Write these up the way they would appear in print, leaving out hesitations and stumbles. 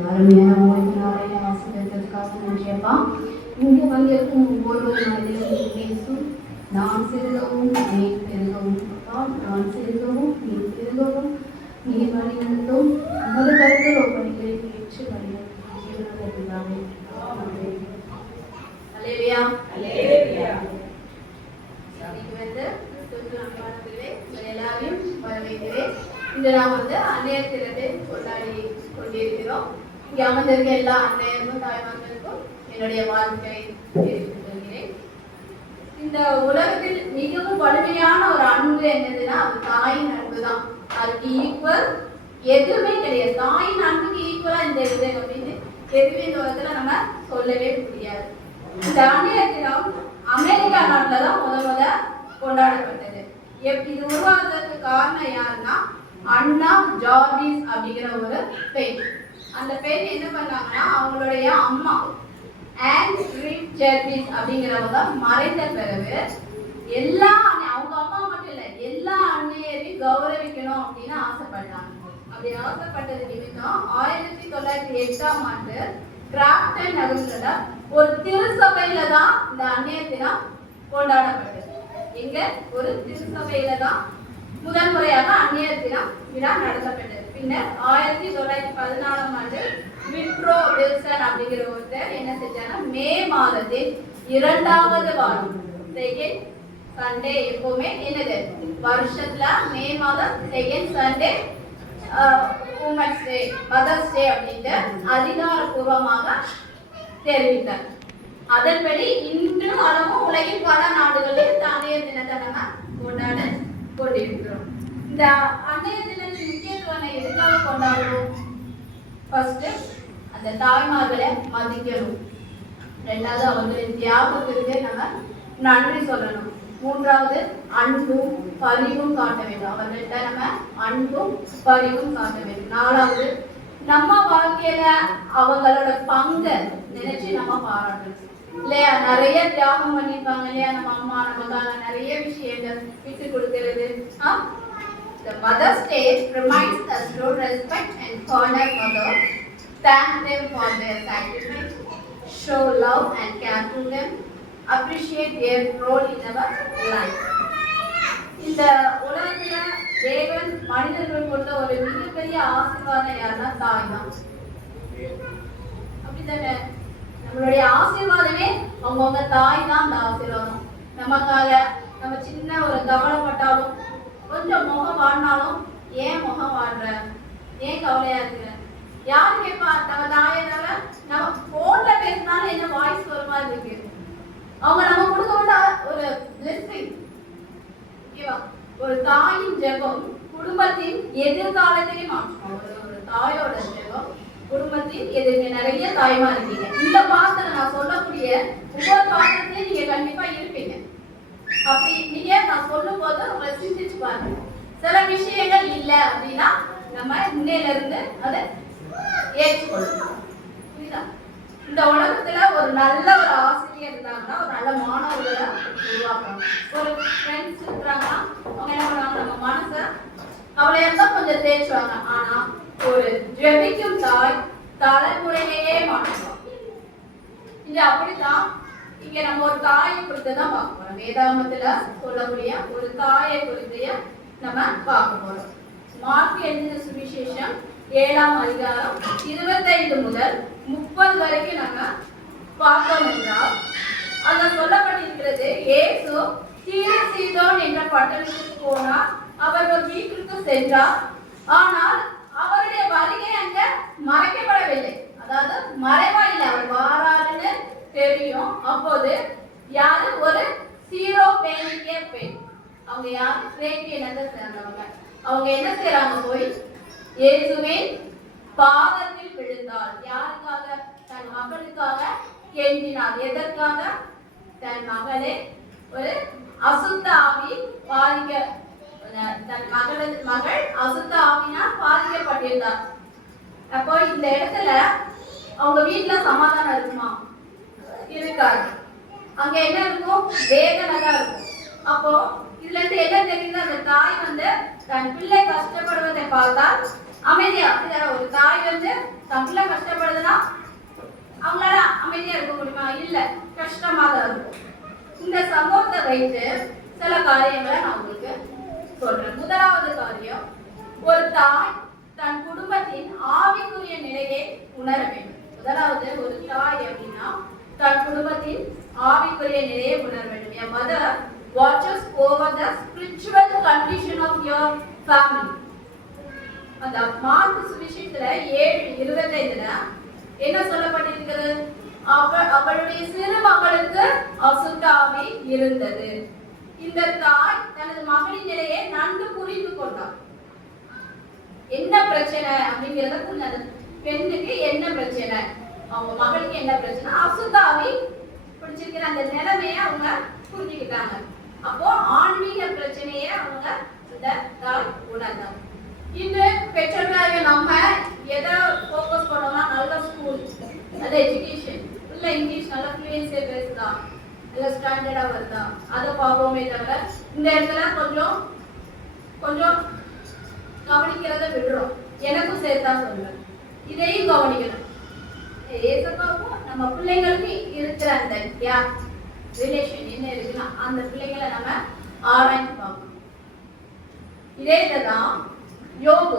அருமையான ஓய்வு நாளை ஆசீர்வதித்ததற்காக நன்றியப்பா. இங்கே வந்திருக்கும் ஒவ்வொரு மனிதனும் நான் சிறுகவும் நீ பெருகவும், நான் சிறுகவும் நீ பெருகவும், நீ வழிநடத்தும் உமது கருத்தில் ஒரு பணிகளை ஏற்று வழிநடத்துகிறாவே. அல்லேலூயா, அல்லேலூயா. இன்னைக்கு அன்பானவர்களே எல்லாரையும் வரவேற்கிறேன். இன்று நாம் அன்னையர் தினத்தை கொண்டாடி கொண்டிருக்கிறோம். இங்கே அமர்ந்திருக்க எல்லா அன்னையருக்கும் தாய்மார்களுக்கும் என்னுடைய வாழ்க்கையை தெரிவித்துக் கொள்கிறேன். இந்த உலகத்தில் மிகவும் வலிமையான ஒரு அன்பு என்னதுன்னா அது தாயின் அன்பு தான். அதுக்கு ஈக்குவல் எதுவுமே கிடையாது. தாயின் அன்புக்கு ஈக்குவலா இந்த இது அப்படின்னு எதுவுமே இந்த உலகத்துல நம்ம சொல்லவே முடியாது. இந்த அன்னையர் தினம் அமெரிக்கா நாட்டில் தான் முத கொண்டாடப்பட்டது. இது உருவாக்குறதுக்கு காரணம் யாருன்னா அண்ணா ஜார்விஸ் அப்படிங்கிற ஒரு பெண். அந்த பெண் என்ன பண்ணாங்கன்னா அவங்களுடைய அம்மா ஆன் ரீட் ஜார்விஸ் அப்படிங்கிறவங்க மறைந்த பிறகு எல்லா அவங்க அம்மா மட்டும் இல்லை எல்லா அன்னையரையும் கௌரவிக்கணும் அப்படின்னு ஆசைப்பட்டாங்க. அப்படி ஆசைப்பட்டது நிமித்தம் 1908ஆம் ஆண்டு கிராஃப்டன் நகரத்துல ஒரு திருச்சபையில தான் இந்த அன்னையர் தினம் கொண்டாடப்பட்டது. எங்க ஒரு திருச்சபையில தான் முதல் முறையாக அன்னையர் தினம் விழா நடத்தப்பட்டது. பின்னர் 1914ஆம் ஆண்டு விட்ரோ வில்சன் அப்படிங்கிற ஒருத்தர் என்ன செஞ்சாங்கன்னா மே மாதத்தின் 2வது வாரம் செகண்ட் சண்டே, எப்பவுமே என்னது வருஷத்துல மே மாதம் second Sunday women's day, mother's day அப்படின்ட்டு அதிகாரப்பூர்வமாக தெரிவித்தார். அதன்படி இன்று அளவும் உலகின் பல நாடுகளில் இந்த அன்னையர் தினத்தை நம்ம கொண்டாட கொண்டிருக்கிறோம். இந்த அன்னையர் தினத்தின் முக்கியத்துவம் எதுக்காக கொண்டாடுறோம்? ஃபர்ஸ்ட் அந்த தாய்மார்களை மதிக்கணும். ரெண்டாவது அவர்களின் தியாகத்திற்கு நம்ம நன்றி சொல்லணும். மூன்றாவது அன்பும் பரிவும் காட்ட வேண்டும். அவர்கள்ட்ட நம்ம அன்பும் பரிவும் காட்ட வேண்டும். நாலாவது நம்ம வாழ்க்கையில அவங்களோட பங்கை நினைச்சு நம்ம பாராட்டணும் இல்லையா? நிறைய தியாகம் பண்ணிருப்பாங்க இல்லையா? நம்ம அம்மா நமக்காக நிறைய விஷயங்கள் விட்டு கொடுக்கிறது. The Mother's Day reminds us to respect and honor mothers, thank them for their sacrifice, show love and care to them, appreciate their role in our life. இந்த உலகத்துல தேவன் மனிதர்கள் கொண்ட ஒரு மிகப்பெரிய ஆசீர்வாதம் யாருன்னா தாய் தான். அப்படித்தானே? நம்மளுடைய ஆசீர்வாதமே அவங்கவுங்க தாய் தான். அந்த ஆசீர்வாதம் நமக்காக நம்ம சின்ன ஒரு கவலைப்பட்டாலும் கொஞ்சம் முகம் வாடினாலும் ஏன் முகம் வாடுற, ஏன் கவலையா இருக்கிற, யாரு கேட்பா? நம்ம தாயை தவிர நம்ம போன்ல பேசினாலும் என்ன வாய்ஸ் ஒரு மாதிரி இருக்கு. அவங்க நம்ம கொடுக்க ஒரு பிளெஸிங். ஒரு தாயின் ஜெபம் குடும்பத்தின் எதிர்காலத்தையும் மாற்றும். ஒரு தாயோட ஜெபம் குடும்பத்தின் எதிர்க்க நிறைய தாய்மா இருக்கீங்க. இந்த பாத்திரம் நான் சொல்லக்கூடிய ஒவ்வொரு பாத்திரத்தையும் நீங்க கண்டிப்பா இருப்பீங்க. அப்படி நீங்க நான் சொல்லும் போது உங்களை சிந்திச்சு பாருங்க. சில விஷயங்கள் இல்லை அப்படின்னா நம்ம இன்னையில இருந்து அதை ஏற்றுக்கொள்ளணும். புரியுதா? இந்த உலகத்துல ஒரு நல்ல ஒரு ஆசிரியர் இருந்தாங்கன்னா ஒரு நல்ல மாணவர்களை உருவாக்கணும். ஒரு ஃப்ரெண்ட்ஸ் இருக்கிறாங்கன்னா அவங்க என்ன பண்ணுவாங்க, நம்ம மனசை அவளை இருந்தால் கொஞ்சம் தேய்ச்சுவாங்க. ஆனா ஒரு ஜெபிக்கும் தாய் தலைமுறையிலேயே மாற்றுவோம். இங்க அப்படித்தான் இங்க நம்ம ஒரு தாயை குறித்து தான் பார்க்க போறோம். வேதாகமத்துல சொல்லக்கூடிய ஒரு தாயை குறித்து நம்ம பார்க்க போறோம். மார்க் எழுதின சுவிசேஷம் 7ஆம் அதிகாரம் 25 முதல் 30 வரைக்கும் நம்ம பார்த்தோம் என்றால் அங்க சொல்லப்பட்டிருக்கிறது, இயேசு தீர் சீதோன் என்ற பட்டணத்துக்கு போனார். அவர் ஒரு வீட்டிற்கு சென்றார். ஆனால் அவருடைய வருகை அங்க மறைக்கப்படவில்லை. அதாவது மறைவா இல்லை, அவர் வாராருன்னு தெரியும். அப்போது யாரு? ஒரு சீரோபேனிய பெண். அவங்க யாரு? கிரேக்கிய இனத்தை சேர்ந்தவங்க. அவங்க என்ன செய்யறாங்க? போய் இயேசுவின் பாதத்தில் விழுந்தாள். யாருக்காக? தன் மகளுக்காக கெஞ்சினாள். எதற்காக? தன் மகளே ஒரு அசுத்த ஆவி தன் மகள் அசுத்த ஆவினால் பாதிக்கப்பட்டிருந்தார். அப்போ இந்த இடத்துல அவங்க வீட்டுல சமாதானம் இருக்குமா? இருக்காது. அங்க என்ன இருக்கும்? வேதனை தான் இருக்கும். அப்போ இதுல இருந்து என்ன தெரியுது? அந்த தாய் தன் பிள்ளை கஷ்டப்படுவதை பார்த்தால் அமைதியா ஒரு தாய் வந்து தன் பிள்ளை கஷ்டப்படுதுன்னா அவங்களால அமைதியா இருக்க முடியுமா? இல்ல, கஷ்டமா தான் இருக்கும். இந்த சம்பவத்தை வைத்து சில காரியங்களை நான் உங்களுக்கு சொல்றேன். முதலாவது காரியம், ஒரு தாய் தன் குடும்பத்தின் ஆவிக்குரிய நிலையை உணர வேண்டும். முதலாவது, ஒரு தாய் அப்படின்னா தன் குடும்பத்தின் ஆவிக்குரிய நிலையை உணர வேண்டும். A mother watches over the spiritual condition of your family. அந்த மார்க் சுவிசேஷத்துல 7:25ல என்ன சொல்லப்பட்டிருக்கிறது? அவளுடைய சிறு மகளுக்கு அசுத்த ஆவி இருந்தது. இந்த தாய் தனது மகளின் நிலையை நன்கு புரிந்து கொண்டார். என்ன பிரச்சனை அப்படிங்கறத, அந்த பெண்ணுக்கு என்ன பிரச்சனை, அவங்க மகளுக்கு என்ன பிரச்சனை, அசுத்த ஆவி பிடிச்சிருக்கிற அந்த நிலைமையை அவங்க புரிஞ்சுக்கிட்டாங்க. அப்போ ஆன்மீக பிரச்சனையை அவங்க இந்த தாய் உணர்ந்தாங்க. இன்று பெற்றோர்களாக நம்ம எதை ஃபோக்கஸ் பண்ணோம்னா, நல்ல ஸ்கூல், நல்ல எஜுகேஷன், நல்ல இங்கிலீஷ் நல்ல ஃப்ளூயன்ஸியா பேசுதா, நல்ல ஸ்டாண்டர்டா வருதா, அதை பார்ப்போமே தவிர இந்த இடத்துல கொஞ்சம் கொஞ்சம் கவனிக்கிறத விடுறோம். எனக்கும் சேர்த்தா சொல்றேன், இதையும் கவனிக்கணும். ஏசப்பாவும் நம்ம பிள்ளைங்களுக்கு இருக்கிற அந்த கேப் ரிலேஷன் என்ன இருக்குன்னா, அந்த பிள்ளைங்களை நம்ம ஆராய்ச்சி பார்க்கணும். இதே தான் யோபு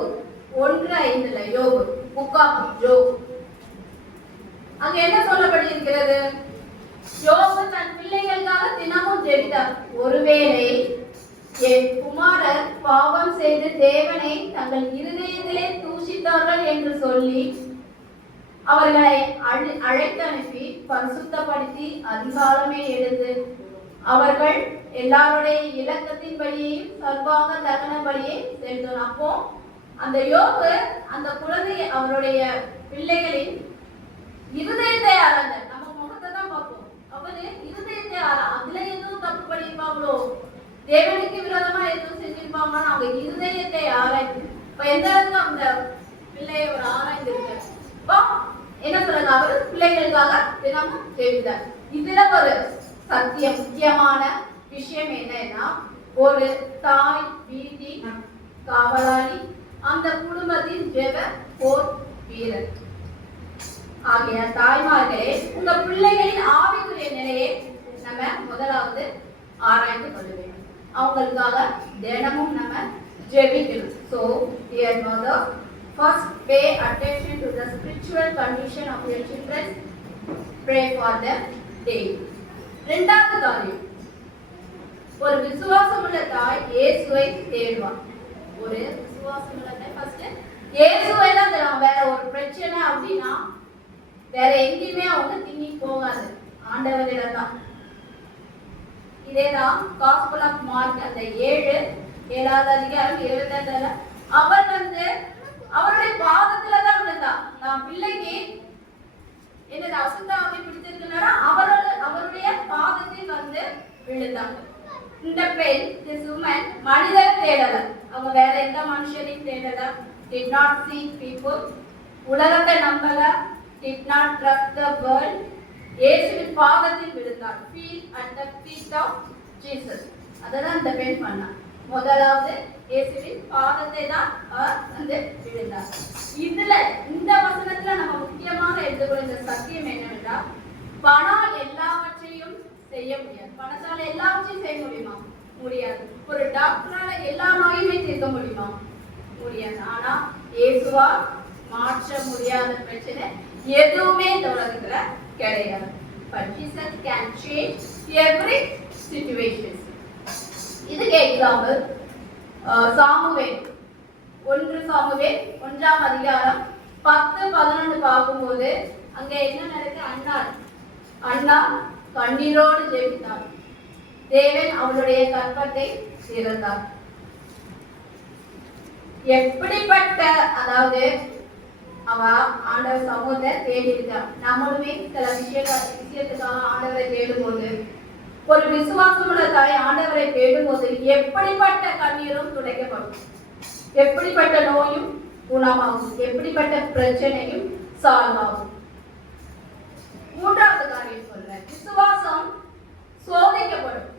1:5, யோபு புக் ஆஃப் ஜோப், அங்க என்ன சொல்லப்பட்டிருக்கிறது? யோபு தன் பிள்ளைகளுக்காக தினமும் ஜெபித்தார். ஒருவேளை என் குமாரர் பாவம் செய்து தேவனை தங்கள் இருதயத்திலே தூஷித்தார்கள் என்று சொல்லி அவர்களை அழைத்து அனுப்பி பரிசுத்தப்படுத்தி அதிகாலமே எழுந்து அவர்கள் எல்லாருடைய இலக்கத்தின்படியையும் சர்வாங்க தகனபடியே சென்றோம். அப்போ அந்த யோபு அந்த குழந்தை அவருடைய பிள்ளைகளின் இருதயத்தை ஆராய்ந்த, நம்ம முகத்தை தான் பார்ப்போம், அவரு இருதயத்தை அதுல எதுவும் தப்பு பண்ணிருப்பாங்களோ, தேவனுக்கு விரோதமா எதுவும் செஞ்சிருப்பாங்களோ, அவங்க இருதயத்தை ஆராய்ந்து இப்ப எந்த அளவுக்கு அந்த பிள்ளையை ஒரு ஆராய்ந்திருக்க என்ன சொல்றாங்க? அவர் பிள்ளைகளுக்காக தினமும் ஜெபித்தார். இதுல ஒரு சத்திய முக்கியமான விஷயம் என்னன்னா, ஒரு தாய் வீதி காவலாளி, அந்த குடும்பத்தின் ஜெப போர் வீரர் ஆகிய தாய்மார்களே, உங்க பிள்ளைகளின் ஆவிக்குரிய நிலையை நம்ம முதலாவது ஆராய்ந்து கொள்ள வேண்டும். அவங்களுக்காக தினமும் நம்ம ஜெபிக்கணும். So dear mother, first pay attention to the spiritual condition of your children. Pray for them daily. இரண்டாவது காரியம், ஒரு விசுவாசமுள்ள தாய் இயேசுவை தேடுவார். ஒரு விசுவாசமுள்ள தாய் ஃபர்ஸ்ட் இயேசுவை தான் தேடுவாங்க. வேற ஒரு பிரச்சனை அப்படின்னா வேற எங்கேயுமே அவங்க திங்கி போகாது, ஆண்டவரிடம் தான். இதேதான் காஸ்பல் ஆஃப் மார்க் அந்த 7வது அதிகாரம் 25ல அவர் வந்து அவருடைய பாதத்துல தான் விழுந்தார். நான் பிள்ளைக்கு என்னது அசுத்த ஆவி பிடிச்சிருக்கிறாரா, அவருடைய பாதத்தில் வந்து விழுந்தாங்க. இந்த பெண், this woman, மனிதர் தேடல, அவங்க வேற எந்த மனுஷனையும் தேடல. did not seek people, உலகத்தை நம்பல, did not trust the world. இயேசுவின் பாதத்தில் விழுந்தார். feel at the feet of Jesus. அததான் இந்த பெண் பண்ணார். முதலாவது இயேசுவின் பாதத்தை தான் வந்து விழுந்தார். இதுல இந்த வசனத்துல நம்ம முக்கியமாக எடுத்துக்கொள்ள இந்த சத்தியம் என்னவென்றால், பணம் எல்லாவற்றையும் செய்ய முடியாது. பணத்தால எல்லாவற்றையும் செய்ய முடியுமா? முடியாது. ஒரு டாக்டரால எல்லா நோயுமே தீர்க்க முடியுமா? முடியாது. ஆனா இயேசுவா மாற்ற முடியாத பிரச்சனை எதுவுமே இந்த உலகத்துல கிடையாது. But Jesus can change every situation. இதுக்கு எக்ஸாம்பிள் சாமுவேல் 1 சாமுவேல் 1ஆம் அதிகாரம் 10-11 பார்க்கும்போது அங்க என்ன நடக்குது? அண்ணா கண்ணீரோடு ஜெபித்தார். தேவன் அவளுடைய கற்பத்தை திறந்தார். எப்படிப்பட்ட, அதாவது அவ ஆண்டவர் சமூகத்தை தேடி இருக்கார். நம்மளுமே சில விஷயத்துக்காக ஆண்டவரை தேடும்போது, ஒரு விசுவாசமுள்ள தாய் ஆண்டவரை தேடும்போது எப்படிப்பட்ட கண்ணீரும் துடைக்கப்படும், எப்படிப்பட்ட நோயும் குணமாகும், எப்படிப்பட்ட பிரச்சனையும் சால்வ் ஆகும். மூன்றாவது காரியம் சொல்றேன், விசுவாசம் சோதிக்கப்படும்.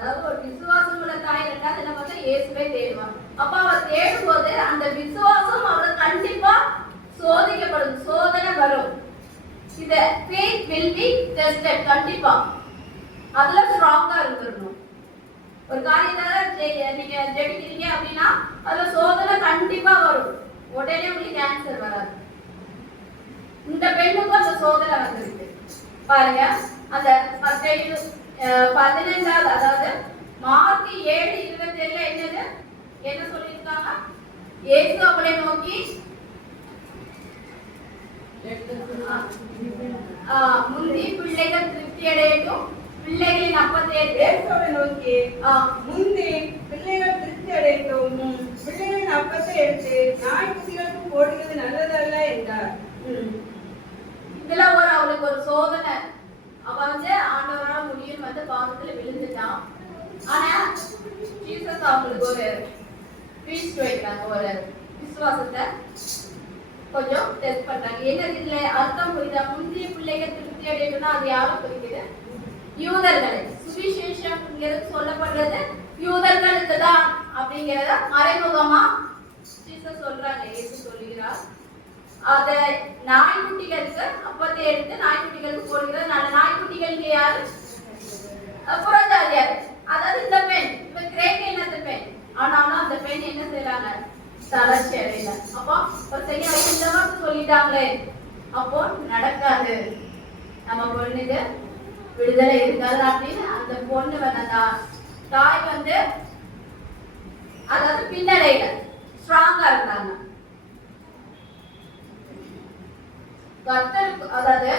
அதாவது ஒரு விசுவாசம் உள்ள தாய் ரெண்டாவது என்ன பார்த்தா இயேசுவை தேடுவான். அப்ப அவர் தேடும்போது அந்த விசுவாசம் அவருக்கு கண்டிப்பா சோதிக்கப்படும், சோதனை வரும். இந்த faith will be tested கண்டிப்பா. அதுல ஸ்ட்ராங்கா இருந்துடணும். ஒரு காரியத்தை நீங்க ஜெபிக்கிறீங்க அப்படின்னா அதுல சோதனை கண்டிப்பா வரும். உடனே உங்களுக்கு கேன்சர் வராது. இந்த பெண்ணுக்கு அந்த சோதனை வந்திருக்கு பாருங்க. அந்த 15வது அதாவது மார்க் 7:27 என்னது என்ன சொல்லியிருக்காங்க? இயேசு அவளை நோக்கி முந்தி பிள்ளைகள் திருப்தி அடையட்டும், பிள்ளைகளின் அப்பத்தை நோக்கி முந்தி பிள்ளைகள் திருப்தி அடையட்டும், பிள்ளைகளின் அப்பத்தை எடுத்து நாய்க்குட்டிகளுக்கு போடுவது நல்லதல்ல என்றார். இதுல அவளுக்கு ஒரு சோதனை. அவ ஆண்டவரால் முடியும் பாதத்துல விழுந்துட்டான். ஆனா ஜீசஸ் அவங்களுக்கு ஒரு ட்வீஸ்ட் வைக்கிறாங்க, ஒரு விசுவாசத்தை கொஞ்சம் டெஸ்ட் பண்றாங்க. என்ன இதுல அர்த்தம் புரியுதா? முந்தைய பிள்ளைகள் திருப்தி அடையணும்னா அது யாரும் புரியுது? யூதர்களை. சுவிசேஷம் சொல்லப்படுறது யூதர்களுக்கு தான் அப்படிங்கிறத மறைமுகமா ஜீசஸ் சொல்றாங்க, இயேசு சொல்லுகிறார். அத நாய்க்குட்டிகளுக்கு அப்பத்தை எடுத்து நாய்க்குட்டிகளுக்கு போடுகிறது. நல்ல நாய்க்குட்டிகளுக்கு யாரு? புறஜாதியார். அதாவது இந்த பெண், இப்ப கிரேக்க இனத்து பெண். ஆனாலும் அந்த பெண் என்ன செய்யறாங்க? தளர்ச்சி அடையல. அப்போ ஒரு செய்ய இந்த மாதிரி சொல்லிட்டாங்களே, அப்போ நடக்காது, நம்ம பொண்ணுக்கு விடுதலை இருக்காது அப்படின்னு அந்த பொண்ணு தாய் அதாவது பின்னடையில ஸ்ட்ராங்கா இருந்தாங்க. கர்த்தருக்கு அதாவது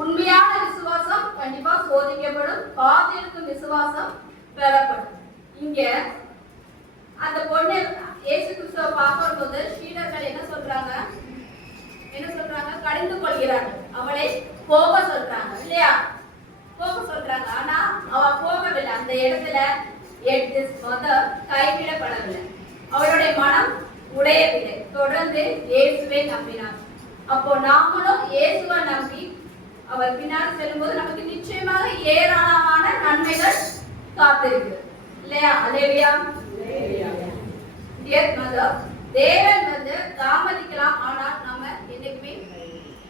உண்மையான விசுவாசம் கண்டிப்பா சோதிக்கப்படும், காத்திருக்கும் விசுவாசம் பெறப்படும். இங்க அந்த பொண்ணு இயேசு கிறிஸ்துவை பார்க்கும்போது சீடர்கள் என்ன சொல்றாங்க? கடிந்து கொள்கிறாங்க, அவளை போக சொல்றாங்க இல்லையா? போக சொல்றாங்க. ஆனா அவ போகவில்லை. அந்த இடத்துல கைவிடப்படவில்லை. அவளுடைய மனம் உடையவில்லை. தொடர்ந்து இயேசுவை நம்பினார். அப்போ நாமளும் இயேசுவை நம்பி அவர் பின்னால் செல்லும்போது நமக்கு நிச்சயமாக ஏராளமான நன்மைகள் காத்திருக்கு இல்லையா? அல்லேலூயா. தேவன் தாமதிக்கலாம், ஆனால் நம்ம என்னைக்குமே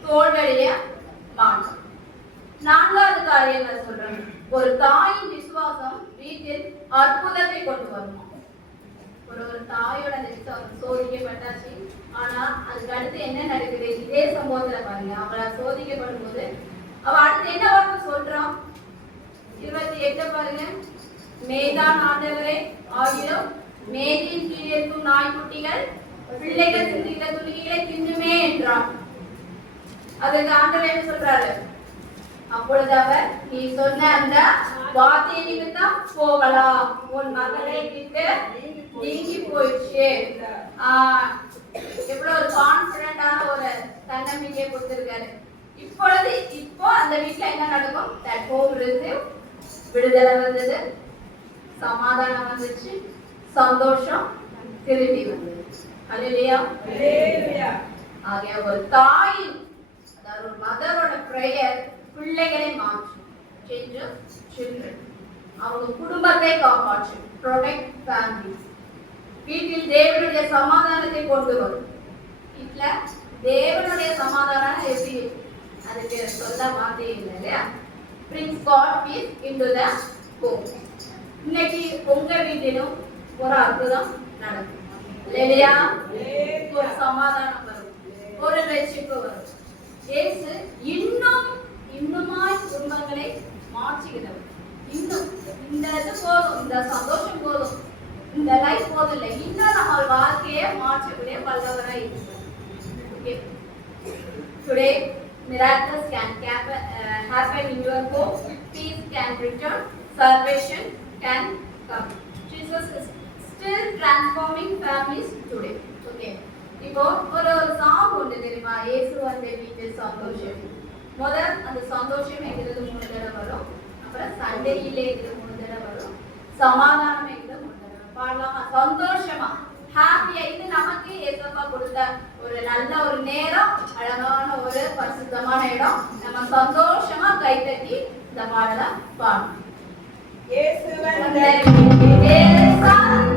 தோல்வடைய மாட்டோம். 4வது காரியங்கள் சொல்றாங்க. ஒரு தாயின் விசுவாசம் வீட்டில் அற்புதத்தை கொண்டு வரணும். ஒரு தாயோட விசுவாசம் சோதிக்கப்பட்டாச்சு. ஆனா அதுக்கு அடுத்து என்ன நடக்குது? இதே சம்பவத்துல பாருங்க. அவளை சோதிக்கப்படும் போது அவ அடுத்து என்ன வார்த்தை சொல்றான்? 28 பாருங்க. மேதான் ஆண்டவரே ஆகிலும் மேதியின் கீழ் இருக்கும் நாய்க்குட்டிகள் பிள்ளைகள் சிந்திக்கிற துணிகளை தின்னுமே என்றான். அதுக்கு ஆண்டவர் என்ன சொல்றாரு? அப்பொழுது அவர், நீ சொன்ன அந்த வார்த்தை நிமித்தம் போகலாம், உன் மகளை விட்டு நீங்கி போயிடுச்சு. எவ்வளவு ஒரு கான்பிடண்டான ஒரு தன்னம்பிக்கையை கொடுத்திருக்காரு. இப்போ அந்த வீட்டுல என்ன நடக்கும்? தட் ஹோம் ரிசீவ், விடுதலை வந்தது, சமாதானம் வந்துச்சு, சந்தோஷம் திரும்பி வந்தது. அல்லேலூயா. ஆகிய ஒரு தாயின் அதாவது ஒரு மதரோட பிரேயர் பிள்ளைகளை மாற்றும். Change children. அவங்க குடும்பத்தை காப்பாற்றும். Protect family. வீட்டில் தேவனுடைய சமாதானத்தை கொண்டு வரும். வீட்டுல தேவனுடைய சமாதானம் எப்படி அதுக்கு சொல்ல வார்த்தை இல்லை இல்லையா? brings God peace into the home. இன்னைக்கு உங்க வீட்டிலும் ஒரு அற்புதம் நடக்கும் இல்லையா? ஒரு சமாதானம் வரும், ஒரு ரட்சிப்பு வரும். இயேசு இன்னுமாய் குடும்பங்களை மாற்றுகிறவர். இன்னும் இந்த இது போதும், இந்த சந்தோஷம் போதும், இந்த லைஃப் போதும் இல்லை, இன்னும் நம்ம வாழ்க்கையை மாற்றக்கூடிய வல்லவராய் இருக்கிறார். Today miracles can happen in your home. Peace can return, salvation can come. Jesus is still transforming families today. Okay. இப்போ ஒரு சாங் ஒன்று தெரியுமா? இயேசு வந்த வீட்டில் சந்தோஷம். முதல் அந்த சந்தோஷம் எங்கிறது 3 தடவை வரும். அப்புறம் சண்டையிலே எங்கிறது 3 தடவை வரும். சமாதானம் எங்கிறது 3 தடவை பாடலாமா? சந்தோஷமா, ஹாப்பியா. இது நமக்கு ஏசப்பா கொடுத்த ஒரு நல்ல ஒரு நேரம், அழகான ஒரு பரிசுத்தமான இடம். நம்ம சந்தோஷமா கைத்தட்டி இந்த பாடலை பாடணும். இயேசு வந்த வந்த